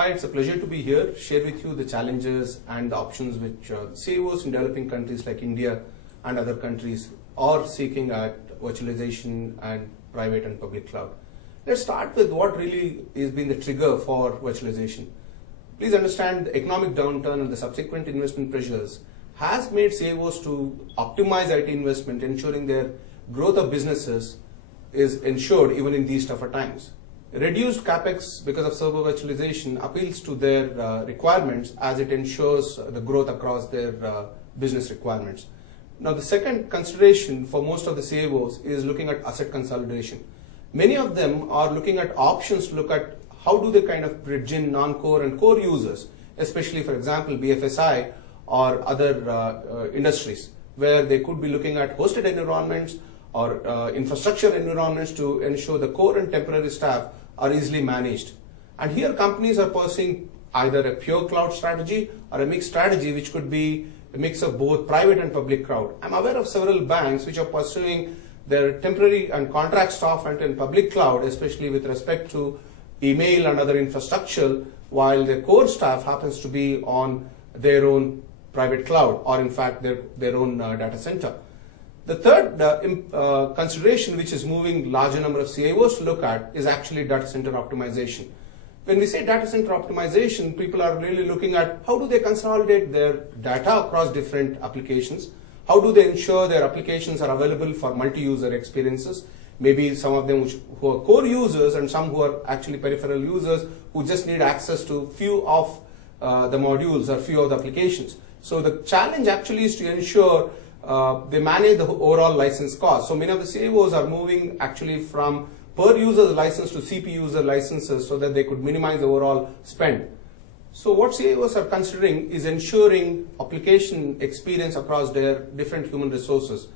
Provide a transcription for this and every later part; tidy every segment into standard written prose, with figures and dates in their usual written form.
Hi, it's a pleasure to be here, share with you the challenges and the options which CEOs in developing countries like India and other countries are seeking at virtualization and private and public cloud. Let's start with what really has been the trigger for virtualization. Please understand the economic downturn and the subsequent investment pressures has made CEOs to optimize IT investment, ensuring their growth of businesses is ensured even in these tougher times. Reduced capex because of server virtualization appeals to their requirements as it ensures the growth across their business requirements. Now, the second consideration for most of the CEOs is looking at asset consolidation. Many of them are looking at options to look at how do they kind of bridge in non-core and core users, especially, for example, BFSI or other industries, where they could be looking at hosted environments or infrastructure environments to ensure the core and temporary staff are easily managed. And here companies are pursuing either a pure cloud strategy or a mixed strategy, which could be a mix of both private and public cloud. I'm aware of several banks which are pursuing their temporary and contract staff in public cloud, especially with respect to email and other infrastructure, while their core staff happens to be on their own private cloud or in fact their own data center. The third consideration which is moving larger number of CIOs to look at is actually data center optimization. When we say data center optimization, people are really looking at how do they consolidate their data across different applications, how do they ensure their applications are available for multi-user experiences, maybe some of them who are core users and some who are actually peripheral users who just need access to few of the modules or few of the applications. So the challenge actually is to ensure they manage the overall license cost. So many of the CIOs are moving actually from per user license to CP user licenses so that they could minimize the overall spend. So what CIOs are considering is ensuring application experience across their different human resources.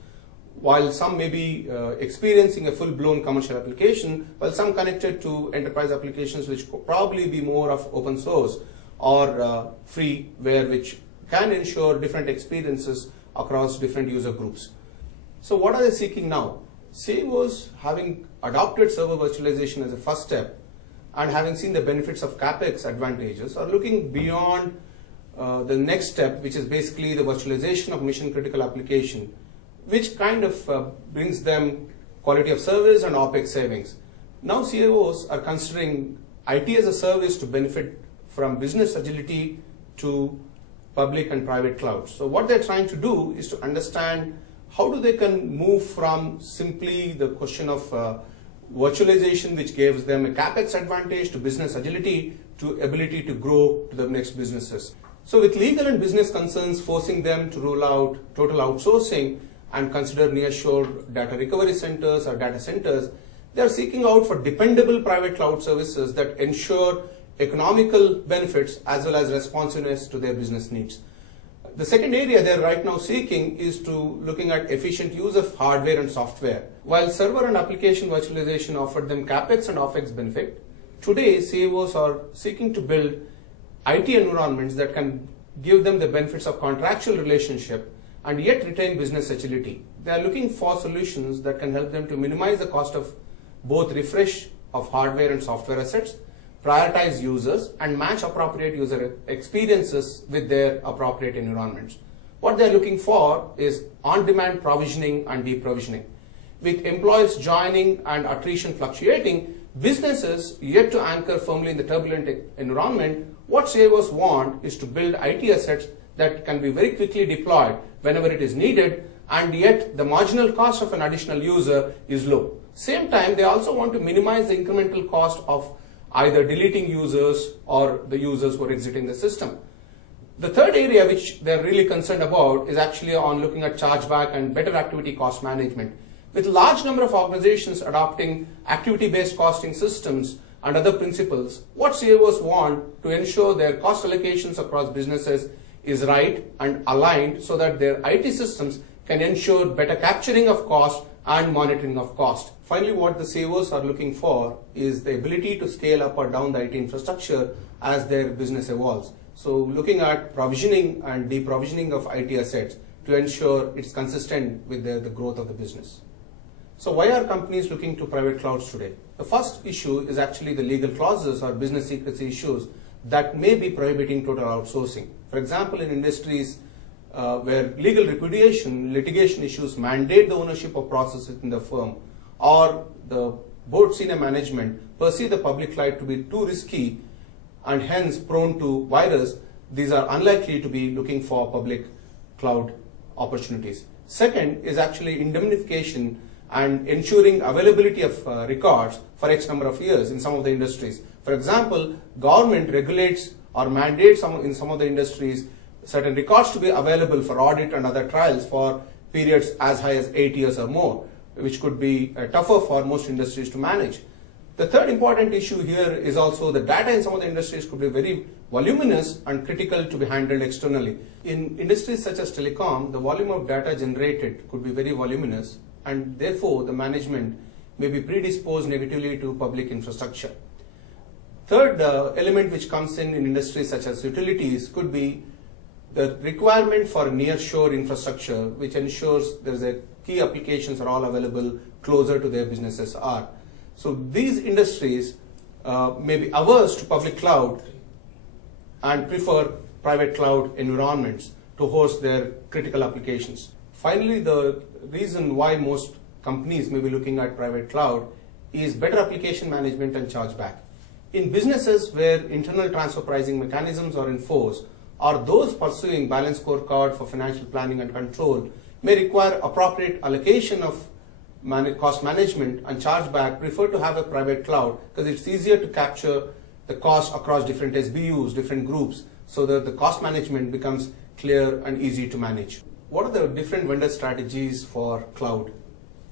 While some may be experiencing a full-blown commercial application, while some connected to enterprise applications which could probably be more of open source or freeware, which can ensure different experiences across different user groups. So what are they seeking now? CEOs, having adopted server virtualization as a first step and having seen the benefits of CapEx advantages, are looking beyond the next step, which is basically the virtualization of mission critical application, which kind of brings them quality of service and OpEx savings. Now CEOs are considering IT as a service to benefit from business agility to public and private clouds. So what they're trying to do is to understand how do they can move from simply the question of virtualization, which gives them a CapEx advantage, to business agility, to ability to grow to the next businesses. So with legal and business concerns forcing them to roll out total outsourcing and consider nearshore data recovery centers or data centers, they are seeking out for dependable private cloud services that ensure economical benefits as well as responsiveness to their business needs. The second area they're right now seeking is to looking at efficient use of hardware and software. While server and application virtualization offered them CapEx and OpEx benefit, today CEOs are seeking to build IT environments that can give them the benefits of contractual relationship and yet retain business agility. They are looking for solutions that can help them to minimize the cost of both refresh of hardware and software assets, prioritize users, and match appropriate user experiences with their appropriate environments. What they're looking for is on-demand provisioning and deprovisioning. With employees joining and attrition fluctuating, businesses yet to anchor firmly in the turbulent environment, what CEOs want is to build IT assets that can be very quickly deployed whenever it is needed, and yet the marginal cost of an additional user is low. Same time, they also want to minimize the incremental cost of either deleting users or the users who are exiting the system. The third area which they're really concerned about is actually on looking at chargeback and better activity cost management. With large number of organizations adopting activity-based costing systems and other principles, what CEOs want to ensure their cost allocations across businesses is right and aligned so that their IT systems can ensure better capturing of cost and monitoring of cost. Finally, what the CEOs are looking for is the ability to scale up or down the IT infrastructure as their business evolves. So looking at provisioning and deprovisioning of IT assets to ensure it's consistent with the growth of the business. So why are companies looking to private clouds today? The first issue is actually the legal clauses or business secrecy issues that may be prohibiting total outsourcing. For example, in industries where legal repudiation, litigation issues mandate the ownership of processes within the firm, or the board senior management perceive the public cloud to be too risky and hence prone to virus, these are unlikely to be looking for public cloud opportunities. Second is actually indemnification and ensuring availability of records for X number of years in some of the industries. For example, government regulates or mandates in some of the industries certain records to be available for audit and other trials for periods as high as 8 years or more, which could be tougher for most industries to manage. The third important issue here is also the data in some of the industries could be very voluminous and critical to be handled externally. In industries such as telecom, the volume of data generated could be very voluminous, and therefore the management may be predisposed negatively to public infrastructure. Third element which comes in industries such as utilities could be the requirement for near-shore infrastructure, which ensures there is a key applications are all available closer to their businesses are. So these industries may be averse to public cloud and prefer private cloud environments to host their critical applications. Finally, the reason why most companies may be looking at private cloud is better application management and chargeback. In businesses where internal transfer pricing mechanisms are enforced, or those pursuing balanced scorecard for financial planning and control may require appropriate allocation of cost management and chargeback, prefer to have a private cloud because it's easier to capture the cost across different SBUs, different groups, so that the cost management becomes clear and easy to manage. What are the different vendor strategies for cloud?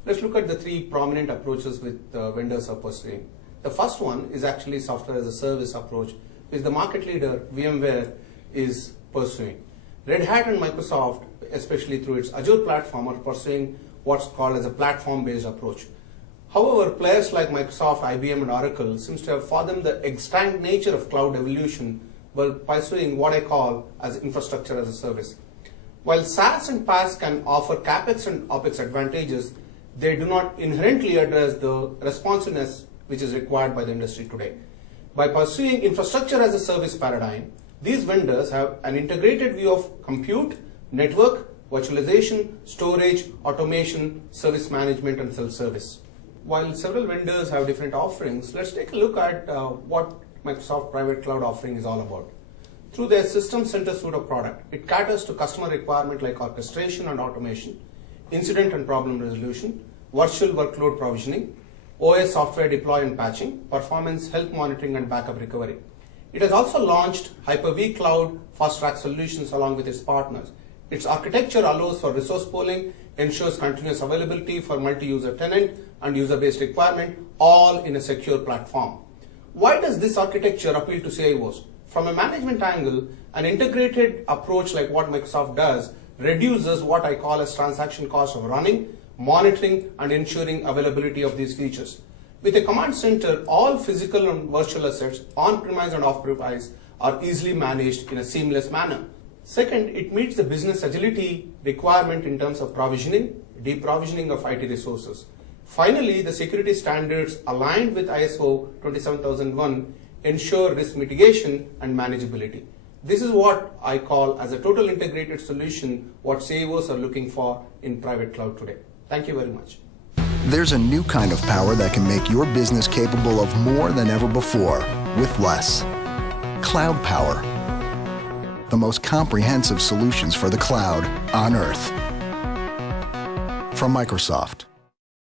Let's look at the three prominent approaches which vendors are pursuing. The first one is actually software as a service approach, which the market leader VMware is pursuing. Red Hat and Microsoft, especially through its Azure platform, are pursuing what's called as a platform-based approach. However, players like Microsoft, IBM, and Oracle seems to have fathomed the extant nature of cloud evolution while pursuing what I call as infrastructure as a service. While SaaS and PaaS can offer CapEx and OpEx advantages, they do not inherently address the responsiveness which is required by the industry today. By pursuing infrastructure as a service paradigm, these vendors have an integrated view of compute, network, virtualization, storage, automation, service management, and self-service. While several vendors have different offerings, let's take a look at what Microsoft Private Cloud offering is all about. Through their System Center suite of product, it caters to customer requirements like orchestration and automation, incident and problem resolution, virtual workload provisioning, OS software deploy and patching, performance, health monitoring, and backup recovery. It has also launched Hyper-V Cloud fast-track solutions along with its partners. Its architecture allows for resource pooling, ensures continuous availability for multi-user tenant and user-based requirement, all in a secure platform. Why does this architecture appeal to CIOs? From a management angle, an integrated approach like what Microsoft does reduces what I call as transaction cost of running, monitoring, and ensuring availability of these features. With a command center, all physical and virtual assets, on-premise and off-premise, are easily managed in a seamless manner. Second, it meets the business agility requirement in terms of provisioning, deprovisioning of IT resources. Finally, the security standards aligned with ISO 27001 ensure risk mitigation and manageability. This is what I call as a total integrated solution, what CIOs are looking for in private cloud today. Thank you very much. There's a new kind of power that can make your business capable of more than ever before with less. Cloud power. The most comprehensive solutions for the cloud on Earth. From Microsoft.